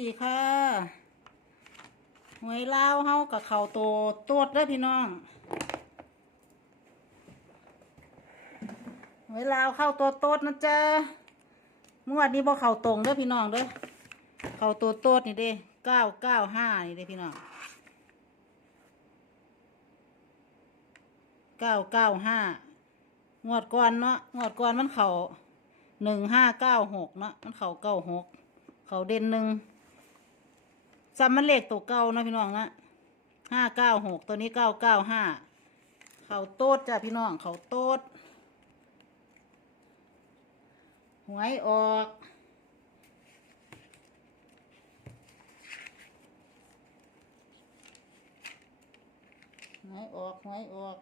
ดีค่ะหวยลาวเฮากับเขาโตโตดเด้อพี่น้องหวยลาวเข้าตัวโตดนะจ๊ะเมื่อวานนี้บ่เข้าตรงเด้อพี่น้องเด้อเข้าตัวโตดนี่เด้เก้าเก้าห้านี่เด้พี่น้องเก้าเก้าห้างวดก่อนเนาะงวดก่อนมันเข่าหนึ่งห้าเก้าหกเนาะมันเข่าเก้าหกเข่าเด่นหนึ่ง ซ้ำมันเลขตัวเก้านะพี่น้องนะห้าเก้าหกตัวนี้เก้าเก้าห้าเขาโต๊ดจ้ะพี่น้องเขาโต๊ดหวยออกหวยออกหวยออก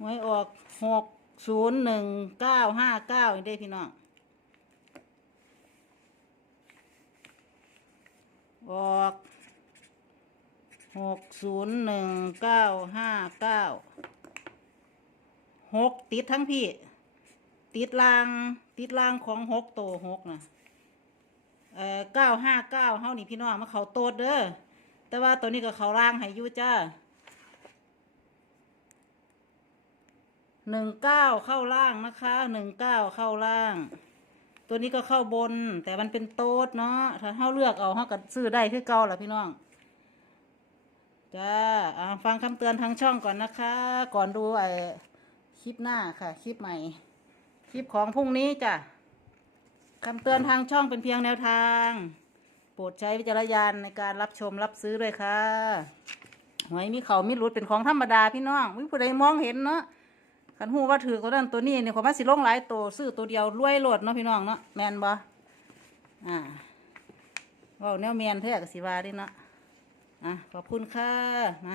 หวยออกหกศูนย์หนึ่งเก้าห้าเก้าได้พี่น้อง ออกหกศูนย์หนึ่งเก้าห้าเก้าหกติดทั้งพี่ ติดราง ติดรางของหกโตหกนะเอ่อเก้าห้าเก้าเฮานี่พี่น้องมาเขาโตดเด้อแต่ว่าตัวนี้ก็เขาล่างให้ยู่จ้าหนึ่งเก้าเข้าล่างนะคะหนึ่งเก้าเข้าล่าง ตัวนี้ก็เข้าบน แต่มันเป็นโต๊ดเนาะถ้าเขาเลือกเอาเขาก็ซื้อได้คือเก่าแหละพี่น้องจ้าอ่าฟังคำเตือนทางช่องก่อนนะคะ ก่อนดูไอ้คลิปหน้าค่ะ คลิปใหม่ คลิปของพรุ่งนี้จ้ะคำเตือนทางช่องเป็นเพียงแนวทาง โปรดใช้วิจารณญาณในการรับชมรับซื้อด้วยค่ะหวยมีเขามีรุดเป็นของธรรมดาพี่น้องวิผู้ใดมองเห็นเนาะ ขันหูว่าถือตัวนั้นตัวนี้เนี่ยขอมาสิลงหลายตัวซื้อตัวเดียวรวยโลดเนาะพี่น้องเนาะแมนบ่อ่าเว่าแนวแมนเท่ากับสิวาดิเนาะอะขอบคุณค่ะมา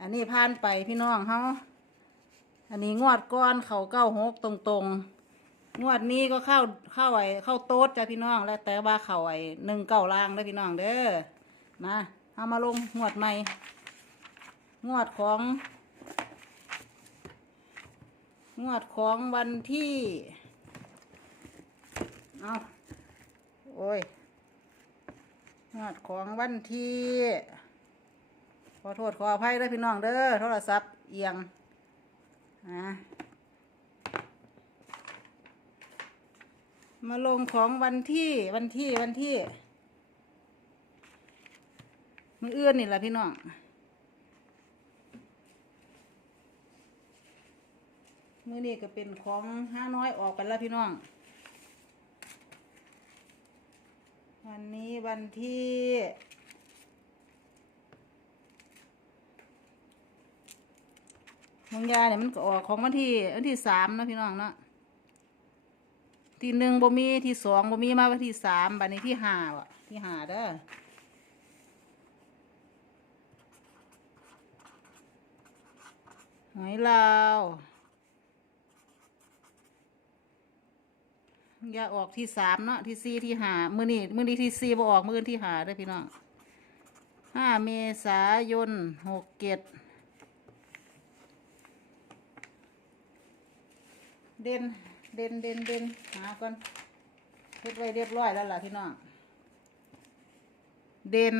อันนี้ผ่านไปพี่น้องเฮาอันนี้งวดก้อนเขาเก้าหกตรงตรงๆงวดนี้ก็เข้าเข้าไอเข้าโต๊ดจ้ะพี่น้อง แล้วแต่ว่าเขาไอหนึ่งเก้าล่างได้พี่น้องเด้อมาเอามาลงงวดใหม่งวดของ งวดของวันที่ เอาโอ้ยงวดของวันที่ ขอโทษขออภัยด้วยพี่น้องเด้อ โทรศัพท์เอียงอะมาลงของวันที่วันที่วันที่ มือเอื้อนนี่แหละพี่น้อง มือนี้ก็เป็นของห้าน้อยออกไปแล้วพี่น้อง วันนี้วันที่มงยาเนี่ยมันก็ออกของวันที่วันที่สามนะพี่น้องเนาะที่หนึ่งบ่มีที่สองบ่มีมาวันที่สามบัดนี้ที่ห้าวะที่ห้าเด้อหอยลาว อย่าออกที่สามเนาะที่สี่ที่หามือนี่มือนี้ที่สี่บ่ออกมืออนที่หาเด้อพี่น้องห้าเมษายนหกเกตเด่นเด่นเด่นเด่นหาก่อนเฮ็ดไว้เรียบร้อยแล้วล่ะพี่น้องเด่น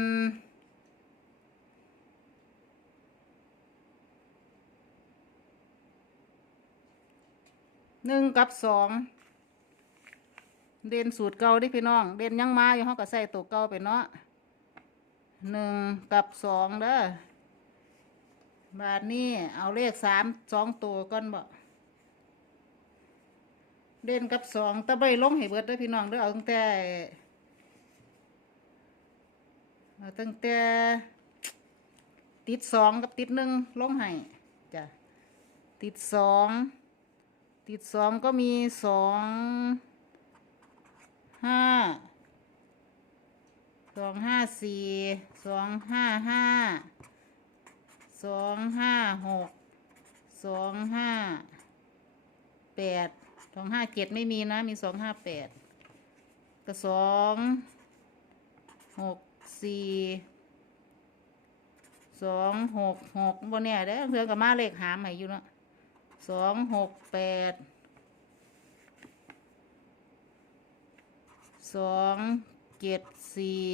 หนึ่งกับสอง เด่นสูตรเก่าดิพี่น้อง เด่นยังมาอยู่ห้องก็ใส่ตัวเก่าไปเนาะหนึ่งกับสองเด้อบาทนี้เอาเลขสามสองตัวก่อนบ่เด่นกับสองตะใบลงให้เบิดเด้อพี่น้องเด้อเอาตั้งแต่เอาตั้งแต่ติดสองกับติดหนึ่งลงให้จ้ะติดสองติดสองก็มีสอง ห้าสองห้าสี่สองห้าห้าสองห้าหกสองห้าแปดสองห้าเจ็ดไม่มีนะ มีสองห้าแปดก็สองหกสี่สองหกหกบนเนี่ยเด้อเพื่อนกับมาเลขหามใหม่อยู่เนาะสองหกแปด สองเจ็ดสี่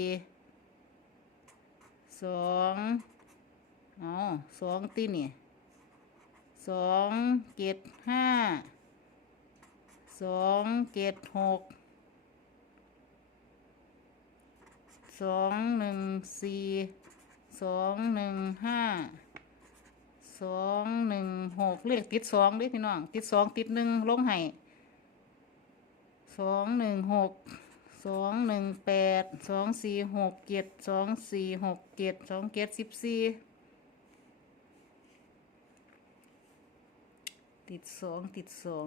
สองเอาสองตีนี่สองเจ็ดห้าสองเจ็ดหกสองหนึ่งสี่สองหนึ่งห้าสองหนึ่งหกเลขติดสองเด้พี่น้อง ติดสองติดหนึ่งลงให้สองหนึ่งหก สองหนึ่งแปดสองสี่หกเจ็ดสองสี่หกเจ็ดสองเจ็ดสิบสี่ติดสองติดสอง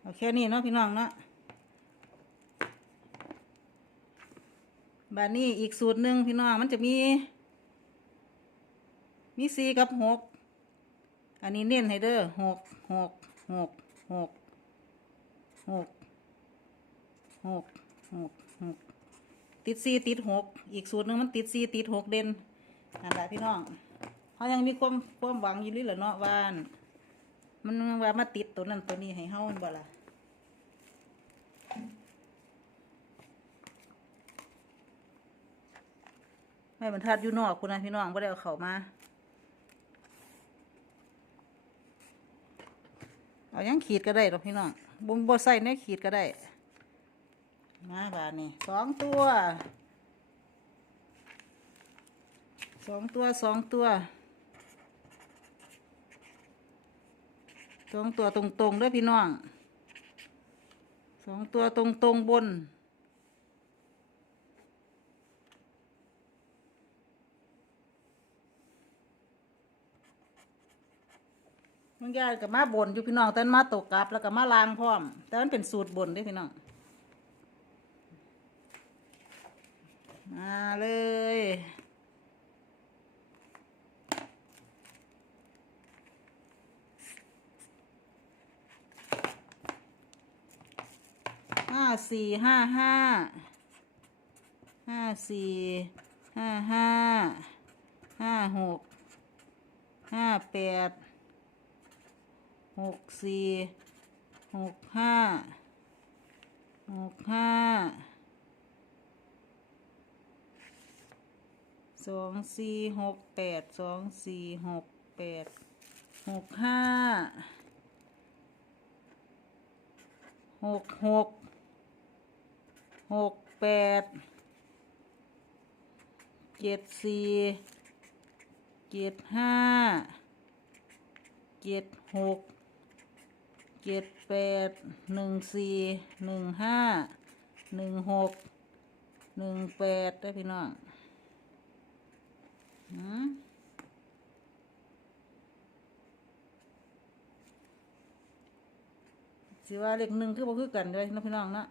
เอาแค่นี้เนาะพี่น้องเนาะบานนี้อีกสูตรหนึ่งพี่น้องมันจะมี มีสี่กับหกอันนี้เน้นให้เด้อหกหกหกหก หกหกหกหกติดสี่ติดหกอีกสูตรหนึ่งมันติดสี่ติดหกเด่นนั่นแหละพี่น้องเขายังมีความความหวังอยู่นี่แหละเนาะว่านมันว่ามาติดตัวนั้นตัวนี้ให้เฮาบ่ล่ะแม่บรรทัดอยู่นอกคุณนะพี่น้องไม่ได้เอาเขามาเอายังขีดก็ได้หรอกพี่น้อง บุมบใส่ในขีดก็ได้ มาบาทนี่สองตัวสองตัวสองตัวสองตัวตรงๆด้วยพี่น้องสองตัวตรงๆบน บางอย่างกับมาบนอยู่พี่น้องแต่มันมาตกกลับ แล้วก็มาล้างพร้อม แต่มันเป็นสูตรบนด้วยพี่น้อง มาเลยห้าสี่ห้าห้าห้าสี่ห้าห้าห้าหกห้าแปด หกสี่หกห้าหกห้าสองสี่หกแปดสองสี่หกแปดหกห้าหกหกหกแปดเจ็ดสี่เจ็ดห้าเจ็ดหก เจ็ดแปดหนึ่งสี่หนึ่งห้าหนึ่งหกหนึ่งแปดได้พี่น้องหืมสิว่าเลขหนึ่งคือบ่คือกันด้วยนะพี่น้องเนาะ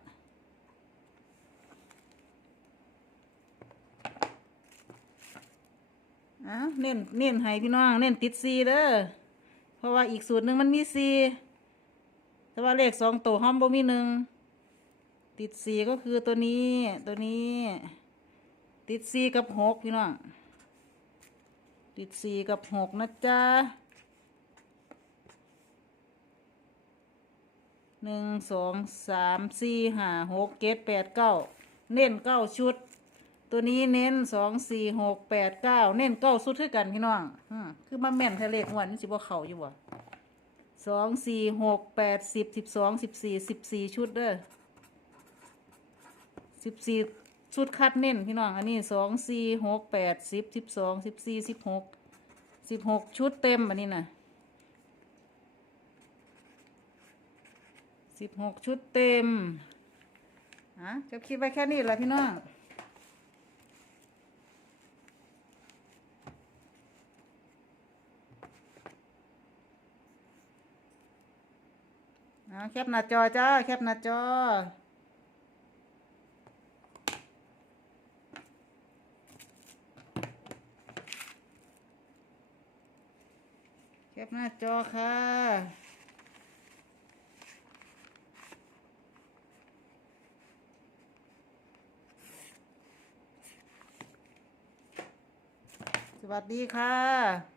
อ้าวเน้นเน้นให้พี่น้อง เน้นติดซีเด้อเพราะว่าอีกสูตรหนึ่งมันมีสี แต่ว่าเลขสองตัวห้อมบ่มีหนึ่งติดสี่ก็คือตัวนี้ ตัวนี้ ติดสี่กับหกพี่น้องติดสี่กับหกนะจ๊ะหนึ่งสองสามสี่ห้าหกเจ็ดแปดเก้าเน้นเก้าชุด ตัวนี้เน้นสองสี่หกแปดเก้าเน้นเก้าสุดคือกันพี่น้องอืมคือมาแม่นทะเลขวันนี่สิบ่เขาอยู่บ่ สองสี่หกแปดสิบสิบสองสิบสี่สิบสี่ชุดเด้อสิบสี่ชุดคัดเน้นพี่น้อง อันนี้สองสี่หกแปดสิบสิบสองสิบสี่สิบหกสิบหกชุดเต็มอันนี้นะสิบหกชุดเต็มอะจะคิดไว้แค่นี้แหละพี่น้อง เอา แคปหน้าจอจ้า แคปหน้าจอ แคปหน้าจอค่ะสวัสดีค่ะ